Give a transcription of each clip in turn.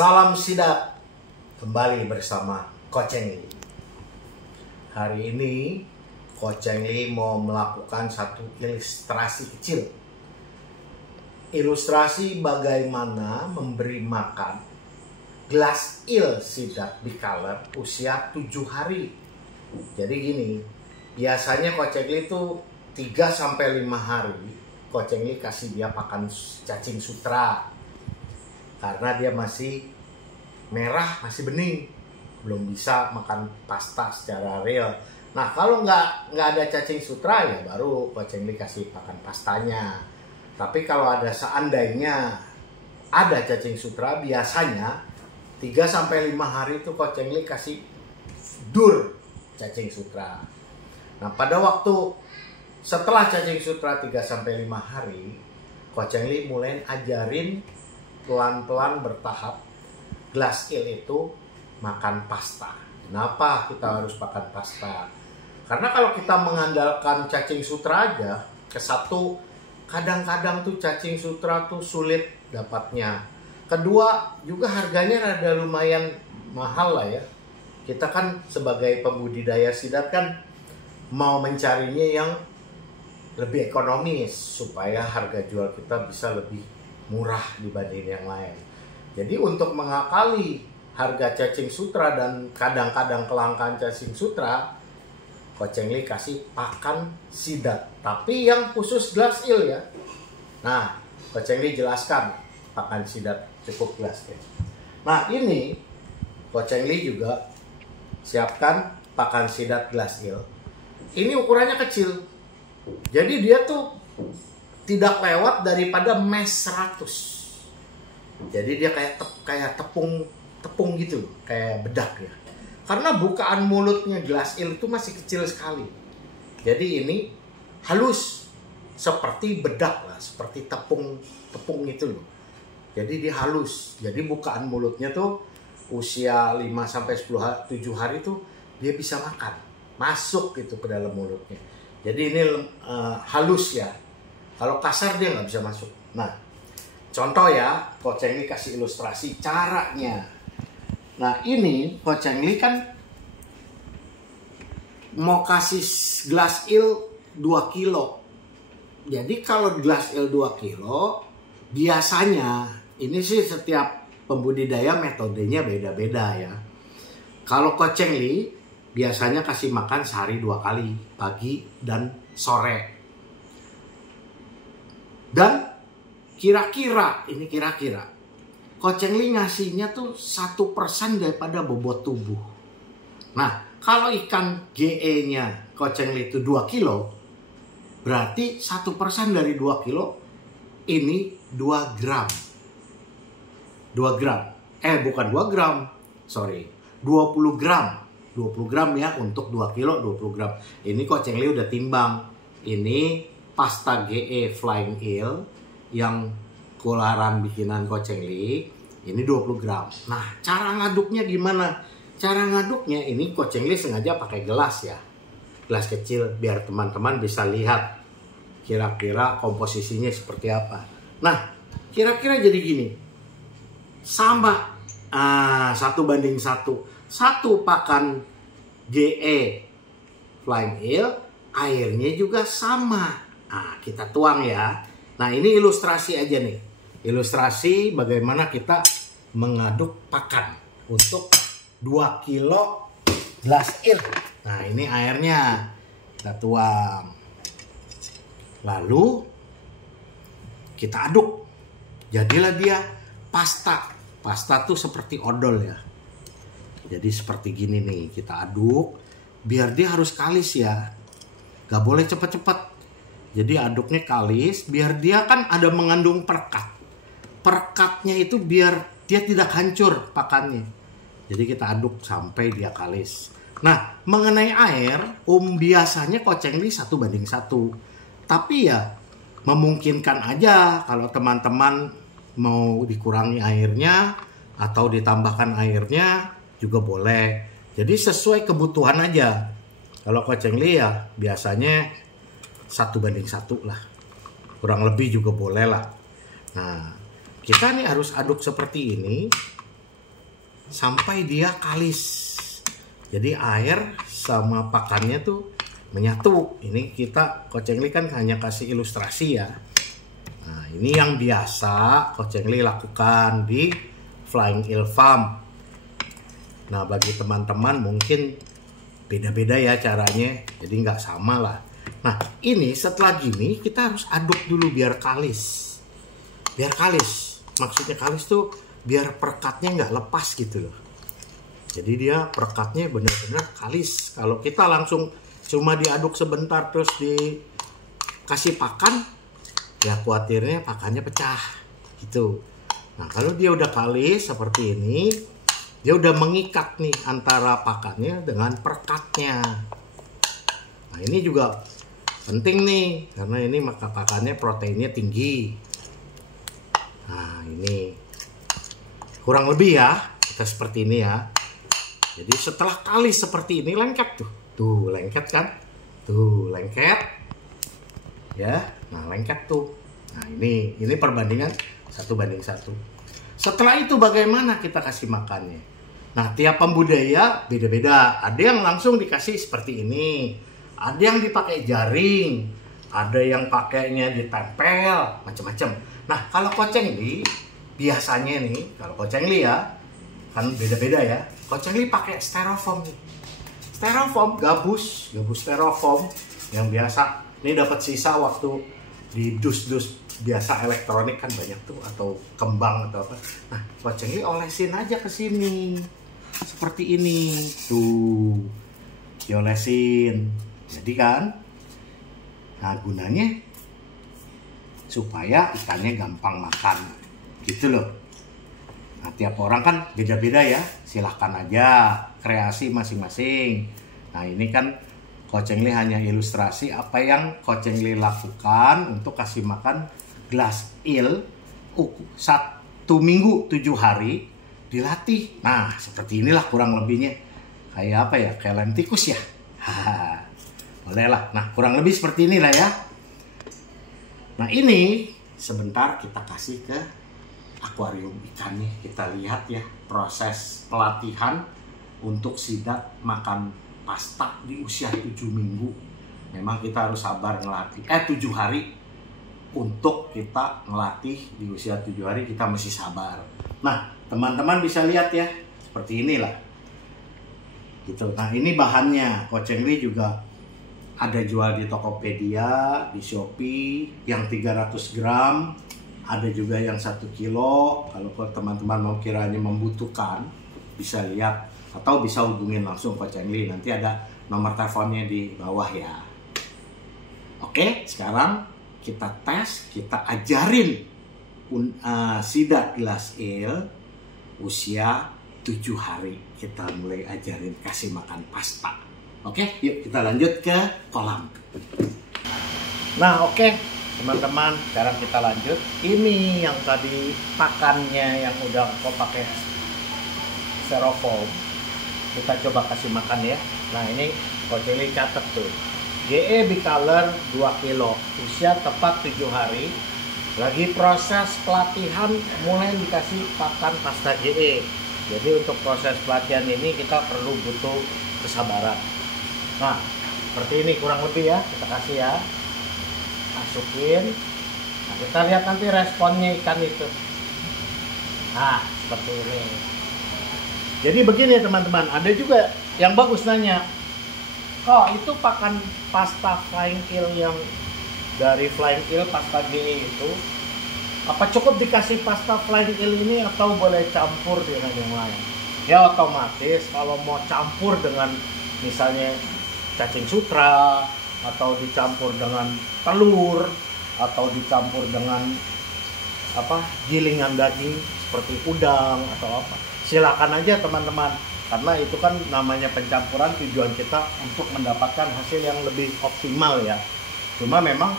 Salam sidak, kembali bersama Koceng Li. Hari ini Koceng Li mau melakukan satu ilustrasi kecil. Ilustrasi bagaimana memberi makan glass eel sidak bicolor usia 7 hari. Jadi gini, biasanya Koceng Li itu 3-5 hari Koceng Li kasih dia pakan cacing sutra. Karena dia masih merah, masih bening, belum bisa makan pasta secara real. Nah, kalau nggak ada cacing sutra ya baru Koceng Li kasih pakan pastanya. Tapi kalau ada seandainya ada cacing sutra, biasanya 3-5 hari itu Koceng Li kasih dur cacing sutra. Nah, pada waktu setelah cacing sutra 3-5 hari, Koceng Li mulai ajarin pelan-pelan bertahap glass eel itu makan pasta. Kenapa kita harus makan pasta? Karena kalau kita mengandalkan cacing sutra aja, kadang-kadang tuh cacing sutra tuh sulit dapatnya. Kedua, juga harganya rada lumayan mahal lah ya. Kita kan sebagai pembudidaya sidat kan mau mencarinya yang lebih ekonomis supaya harga jual kita bisa lebih murah dibanding yang lain. Jadi untuk mengakali harga cacing sutra dan kadang-kadang kelangkaan cacing sutra, Koceng Li kasih pakan sidat, tapi yang khusus glass eel ya. Nah, Koceng Li jelaskan pakan sidat cukup glass eel. Nah, ini Koceng Li juga siapkan pakan sidat glass eel. Ini ukurannya kecil. Jadi dia tuh tidak lewat daripada mes 100. Jadi dia kayak tepung gitu, kayak bedak ya. Karena bukaan mulutnya glass eel itu masih kecil sekali. Jadi ini halus seperti bedak lah, seperti tepung itu loh. Jadi dia halus. Jadi bukaan mulutnya tuh usia 5-7 hari tuh dia bisa makan, masuk gitu ke dalam mulutnya. Jadi ini halus ya. Kalau kasar dia nggak bisa masuk. Nah, contoh ya, Koceng Li kasih ilustrasi caranya. Nah, ini Koceng Li kan mau kasih glass eel 2 kilo. Jadi kalau glass eel 2 kilo, biasanya, ini sih setiap pembudidaya metodenya beda-beda ya. Kalau Koceng Li biasanya kasih makan sehari 2 kali, pagi dan sore. Dan kira-kira Koceng Li ngasihnya tuh 1% daripada bobot tubuh. Nah, kalau ikan GE-nya Koceng Li itu 2 kilo, berarti 1% dari 2 kilo ini 2 gram. 2 gram. Bukan 2 gram. Sorry. 20 gram. 20 gram ya untuk 2 kilo 20 gram. Ini Koceng Li udah timbang. Ini pasta GE Flying Eel yang kolaran bikinan Koceng Li ini 20 gram. Nah, cara ngaduknya gimana? Cara ngaduknya ini Koceng Li sengaja pakai gelas ya. Gelas kecil biar teman-teman bisa lihat kira-kira komposisinya seperti apa. Nah, kira-kira jadi gini. Sama 1:1. Satu pakan GE Flying Eel, airnya juga sama. Nah, kita tuang ya. Nah, ini ilustrasi aja nih. Ilustrasi bagaimana kita mengaduk pakan untuk 2 kilo glass eel. Nah, ini airnya kita tuang. Lalu kita aduk. Jadilah dia pasta. Pasta tuh seperti odol ya. Jadi seperti gini nih, kita aduk. Biar dia harus kalis ya. Gak boleh cepet-cepet. Jadi aduknya kalis, biar dia kan ada mengandung perekat. Perekatnya itu biar dia tidak hancur pakannya. Jadi kita aduk sampai dia kalis. Nah, mengenai air, biasanya Koceng Li 1:1. Tapi ya, memungkinkan aja kalau teman-teman mau dikurangi airnya atau ditambahkan airnya juga boleh. Jadi sesuai kebutuhan aja. Kalau Koceng Li ya biasanya 1:1 lah. Kurang lebih juga boleh lah. Nah, kita nih harus aduk seperti ini. sampai dia kalis. Jadi air sama pakannya tuh menyatu. Ini kita Coach Engli kan hanya kasih ilustrasi ya. Nah, ini yang biasa Coach Engli lakukan di Flying Eel Farm. Nah, bagi teman-teman mungkin beda-beda ya caranya, jadi nggak sama lah. Nah, ini setelah gini kita harus aduk dulu biar kalis. Biar kalis, maksudnya kalis tuh biar perekatnya nggak lepas gitu loh. Jadi dia perekatnya benar-benar kalis. Kalau kita langsung cuma diaduk sebentar terus dikasih pakan, ya khawatirnya pakannya pecah gitu. Nah, kalau dia udah kalis seperti ini, dia udah mengikat nih antara pakannya dengan perekatnya. Nah, ini juga penting nih karena ini maka pakannya proteinnya tinggi. Nah, ini kurang lebih ya kita seperti ini ya. Jadi setelah kalis seperti ini lengket tuh lengket kan, tuh lengket ya. Nah, lengket tuh. Nah, ini perbandingan 1:1. Setelah itu bagaimana kita kasih makannya? Nah, tiap pembudidaya beda-beda. Ada yang langsung dikasih seperti ini, ada yang dipakai jaring, ada yang pakainya ditempel, macam-macam. Nah, kalau Coach Engli biasanya nih, kalau Coach Engli ya, kan beda-beda ya. Coach Engli pakai styrofoam nih. Styrofoam, gabus styrofoam yang biasa. Ini dapat sisa waktu di dus-dus biasa elektronik kan banyak tuh, atau kembang atau apa. Nah, Coach Engli olesin aja ke sini. Seperti ini. Tuh. Diolesin. Jadi kan, nah gunanya supaya ikannya gampang makan. Gitu loh. Nah, tiap orang kan beda-beda ya. Silahkan aja kreasi masing-masing. Nah, ini kan Coach Engli hanya ilustrasi apa yang Coach Engli lakukan untuk kasih makan glass eel 1 minggu 7 hari dilatih. Nah, seperti inilah kurang lebihnya. Kayak apa ya? Kayak lem tikus ya. Boleh lah. Nah, kurang lebih seperti inilah ya. Nah, ini sebentar kita kasih ke akuarium ikannya. Kita lihat ya proses pelatihan untuk sidat makan pasta di usia 7 minggu. Memang kita harus sabar ngelatih 7 hari. Untuk kita ngelatih di usia 7 hari kita mesti sabar. Nah, teman-teman bisa lihat ya, seperti inilah. Gitu. Nah, ini bahannya. Coach Engli juga ada jual di Tokopedia, di Shopee yang 300 gram, ada juga yang 1 kilo. Kalau teman-teman mau kiranya membutuhkan, bisa lihat atau bisa hubungin langsung Coach Engli. Nanti ada nomor teleponnya di bawah ya. Oke, sekarang kita tes, kita ajarin sidat glass eel usia 7 hari. Kita mulai ajarin kasih makan pasta. Oke, yuk kita lanjut ke kolam. Nah, oke teman-teman, sekarang kita lanjut. Ini yang tadi pakannya yang udah kau pakai styrofoam. Kita coba kasih makan ya. Nah, ini Coach Engli catat tuh. GE Bicolor 2 kilo, usia tepat 7 hari. Lagi proses pelatihan, mulai dikasih pakan pasta GE. Jadi untuk proses pelatihan ini kita perlu butuh kesabaran. Nah, seperti ini kurang lebih ya, kita kasih ya. Masukin. Nah, kita lihat nanti responnya ikan itu. Nah, seperti ini. Jadi begini teman-teman, ada juga yang bagus nanya, kok itu pakan pasta Flying Eel yang dari Flying Eel pasta GE itu, apa cukup dikasih pasta Flying Eel ini atau boleh campur dengan yang lain? Ya otomatis kalau mau campur dengan misalnya cacing sutra, atau dicampur dengan telur, atau dicampur dengan apa gilingan daging seperti udang atau apa, silakan aja teman-teman. Karena itu kan namanya pencampuran, tujuan kita untuk mendapatkan hasil yang lebih optimal ya. Cuma memang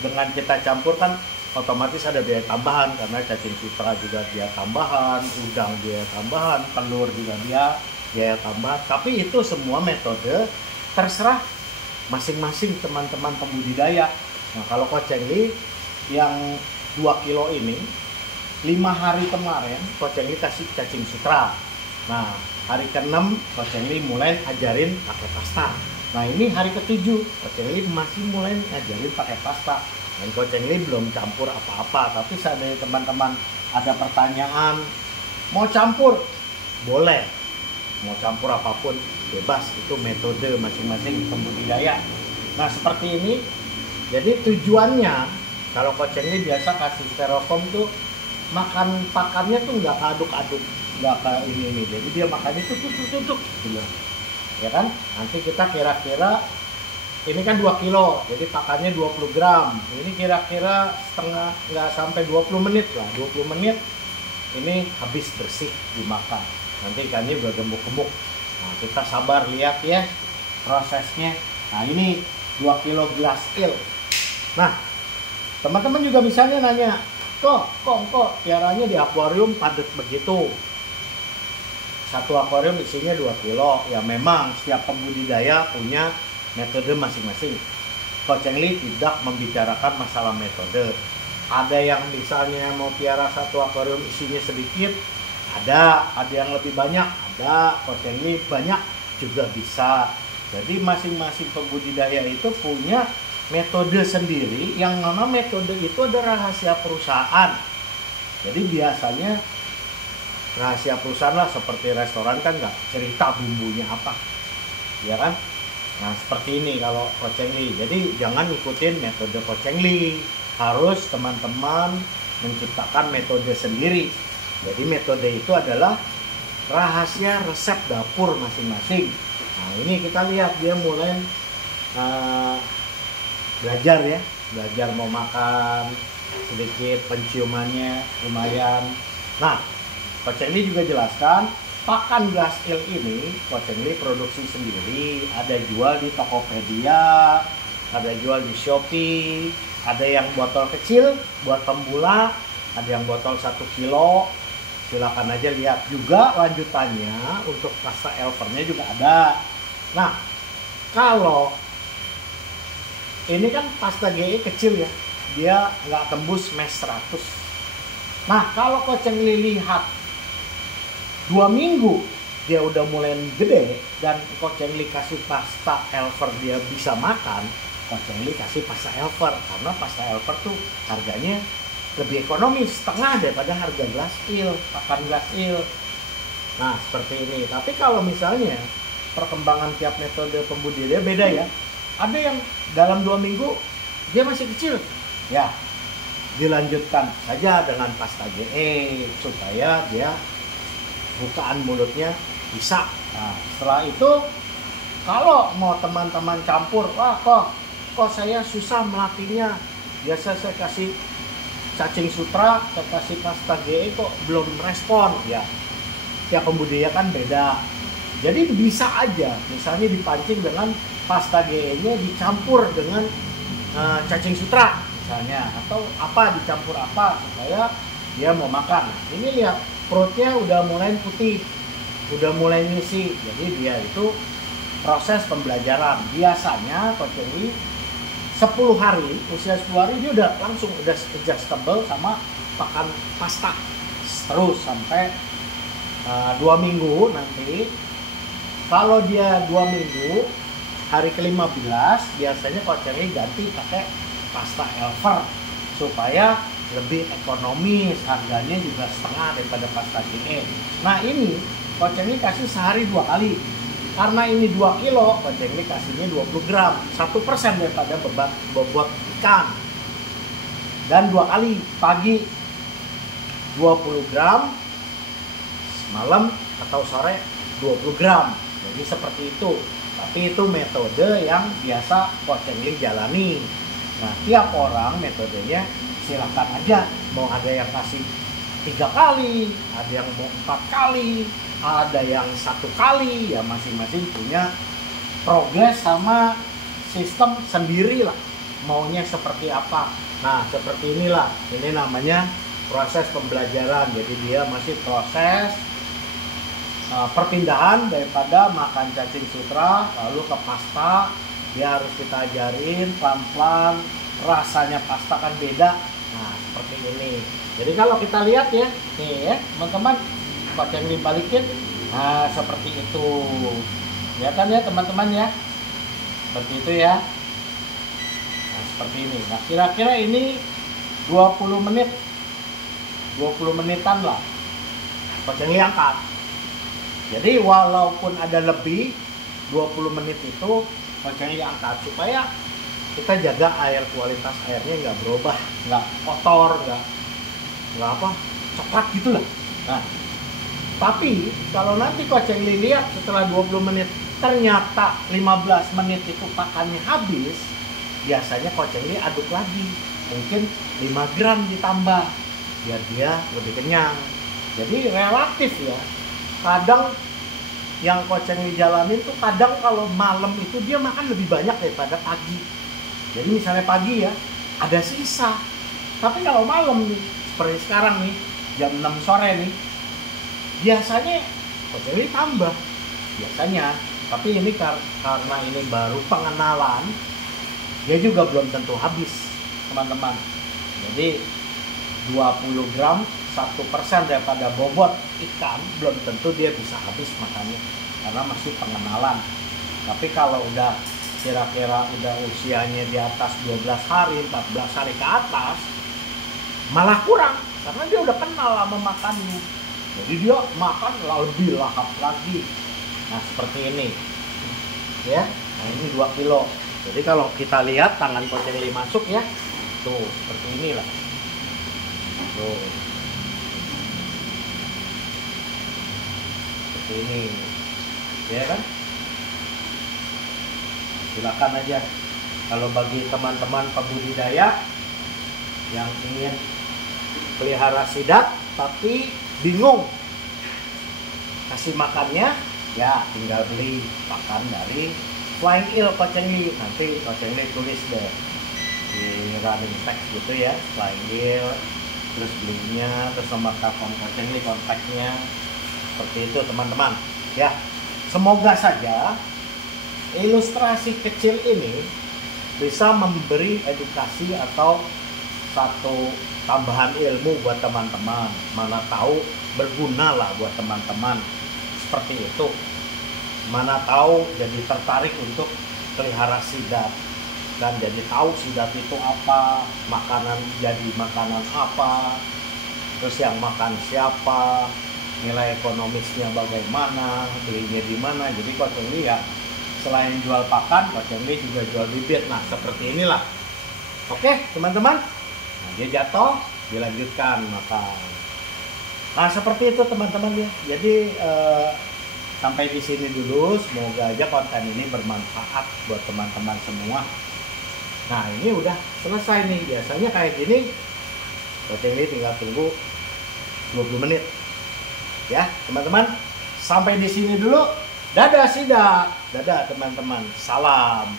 dengan kita campur kan otomatis ada biaya tambahan, karena cacing sutra juga biaya tambahan, udang biaya tambahan, telur juga biaya tambahan. Tapi itu semua metode terserah masing-masing teman-teman pembudidaya. Nah, kalau Coach Engli yang 2 kilo ini 5 hari kemarin Coach Engli kasih cacing sutra. Nah, hari ke-6 Coach Engli mulai ajarin pakai pasta. Nah, ini hari ke-7 Coach Engli masih mulai ngajarin pakai pasta. Dan Coach Engli belum campur apa-apa. Tapi seandainya teman-teman ada pertanyaan, mau campur? Boleh. Mau campur apapun, bebas. Itu metode masing-masing pembudidaya. Nah, seperti ini. Jadi tujuannya, kalau Coach Engli biasa kasih styrofoam tuh, makan pakannya tuh nggak aduk-aduk, nggak kayak ini. Jadi dia makannya tutuk gitu. Ya kan? Nanti kita kira-kira, ini kan 2 kilo, jadi pakannya 20 gram. Ini kira-kira setengah, nggak sampai 20 menit lah. 20 menit ini habis bersih dimakan. Nanti ikannya udah gemuk-gemuk. Nah, kita sabar lihat ya prosesnya. Nah, ini 2 kilo glass eel. Nah, teman-teman juga misalnya nanya, kok piaranya di akuarium padat begitu? Satu akuarium isinya 2 kilo. Ya memang setiap pembudidaya punya metode masing-masing. Coach Engli tidak membicarakan masalah metode. Ada yang misalnya mau piara satu akuarium isinya sedikit, ada yang lebih banyak, ada. Coach Engli banyak juga bisa. Jadi masing-masing pembudidaya itu punya metode sendiri, yang mana metode itu ada rahasia perusahaan. Jadi biasanya rahasia perusahaan lah, seperti restoran kan nggak cerita bumbunya apa, ya kan? Nah, seperti ini kalau Coach Engli. Jadi jangan ikutin metode Coach Engli, harus teman-teman menciptakan metode sendiri. Jadi metode itu adalah rahasia resep dapur masing-masing. Nah, ini kita lihat dia mulai belajar mau makan, sedikit penciumannya lumayan. Nah, Coach Engli juga jelaskan pakan glass eel ini Coach Engli produksi sendiri, ada jual di Tokopedia, ada jual di Shopee, ada yang botol kecil buat pemula, ada yang botol 1 kilo. Silakan aja lihat. Juga lanjutannya untuk pasta elvernya juga ada. Nah, kalau ini kan pasta GE kecil ya, dia nggak tembus mes 100. Nah, kalau Coach Engli lihat 2 minggu dia udah mulai gede dan Coach Engli kasih pasta elver dia bisa makan, Coach Engli kasih pasta elver, karena pasta elver tuh harganya lebih ekonomis, setengah daripada harga glass eel, pakan glass eel. Nah, seperti ini. Tapi kalau misalnya perkembangan tiap metode pembudidaya beda ya. Ada yang dalam 2 minggu dia masih kecil, ya dilanjutkan saja dengan pasta GE supaya dia bukaan mulutnya bisa. Nah, setelah itu kalau mau teman-teman campur, wah kok saya susah melatihnya, biasa saya kasih cacing sutra, saya kasih pasta GE kok belum respon. Ya, tiap pembudidaya kan beda. Jadi bisa aja misalnya dipancing dengan pasta GE-nya dicampur dengan cacing sutra misalnya, atau apa dicampur apa supaya dia mau makan. Ini lihat perutnya udah mulai putih, udah mulai ngisi. Jadi dia itu proses pembelajaran. Biasanya Coach Engli 10 hari, usia 10 hari dia udah langsung udah adjustable sama pakan pasta terus sampai 2 minggu nanti. Kalau dia 2 minggu, hari ke-15 biasanya Coach Engli ganti pakai pasta elver supaya lebih ekonomis, harganya juga setengah daripada pasta GE. Nah, ini Coach Engli kasih sehari 2 kali. Karena ini 2 kilo, Coach Engli kasihnya 20 gram, 1% daripada bobot ikan. Dan 2 kali, pagi 20 gram, malam atau sore 20 gram. Jadi seperti itu. Tapi itu metode yang biasa Coach Engli jalani. Nah, tiap orang metodenya silakan aja. Mau ada yang kasih 3 kali, ada yang mau 4 kali, ada yang 1 kali. Ya masing-masing punya progres sama sistem sendiri lah. Maunya seperti apa. Nah, seperti inilah. Ini namanya proses pembelajaran. Jadi dia masih proses perpindahan daripada makan cacing sutra lalu ke pasta. Dia harus kita ajarin pelan-pelan, rasanya pasta kan beda. Nah, seperti ini. Jadi kalau kita lihat ya, nih ya teman-teman, Coach Engli balikin, Nah, seperti itu. Kelihatan ya teman-teman ya. Seperti itu ya. Nah, seperti ini. Nah, kira-kira ini 20 menit. 20 menitan lah. Koceng li angkat. Jadi walaupun ada lebih 20 menit itu koceng li angkat supaya kita jaga kualitas airnya nggak berubah, nggak kotor, nggak apa, coklat gitu lah. Nah, tapi kalau nanti koceng li lihat setelah 20 menit ternyata 15 menit itu pakannya habis, biasanya koceng li aduk lagi, mungkin 5 gram ditambah biar dia lebih kenyang. Jadi relatif ya. Kadang yang koceng li jalanin tuh kadang kalau malam itu dia makan lebih banyak daripada pagi. Jadi misalnya pagi ya ada sisa, tapi kalau malam nih seperti sekarang nih jam 6 sore nih biasanya koceng li tambah biasanya. Tapi ini karena ini baru pengenalan, dia juga belum tentu habis teman-teman. Jadi 20 gram 1% daripada bobot ikan belum tentu dia bisa habis makannya karena masih pengenalan. Tapi kalau udah kira-kira udah usianya di atas 12 hari, 14 hari ke atas malah kurang karena dia udah kenal sama makannya. Jadi dia makan lebih lahap lagi. Nah, seperti ini. Ya. Nah, ini 2 kilo. Jadi kalau kita lihat tangan koceng li masuk ya. Tuh, seperti inilah. Tuh. Seperti ini. Ya kan? Silakan aja kalau bagi teman-teman pembudidaya yang ingin pelihara sidat tapi bingung kasih makannya, ya tinggal beli pakan dari Flying Eel koceng li. Nanti koceng li tulis deh di running text gitu ya, Flying Eel, terus belinya, terus nomor telepon koceng li, kontaknya. Seperti itu teman-teman ya. Semoga saja ilustrasi kecil ini bisa memberi edukasi atau satu tambahan ilmu buat teman-teman. Mana tahu berguna lah buat teman-teman. Seperti itu. Mana tahu jadi tertarik untuk pelihara sidat. Dan jadi tahu sidat itu apa, makanan jadi makanan apa, terus yang makan siapa, nilai ekonomisnya bagaimana, belinya di mana. Jadi koceng li ya selain jual pakan, koceng li juga jual bibit. Nah, seperti inilah. Oke, teman-teman. Nah, dia jatuh, dilanjutkan makan. Nah, seperti itu teman-teman ya. Jadi sampai di sini dulu. Semoga aja konten ini bermanfaat buat teman-teman semua. Nah, ini udah selesai nih. Biasanya kayak gini, koceng li tinggal tunggu 20 menit. Ya, teman-teman. Sampai di sini dulu. Dadah sidat. Dadah teman-teman. Salam.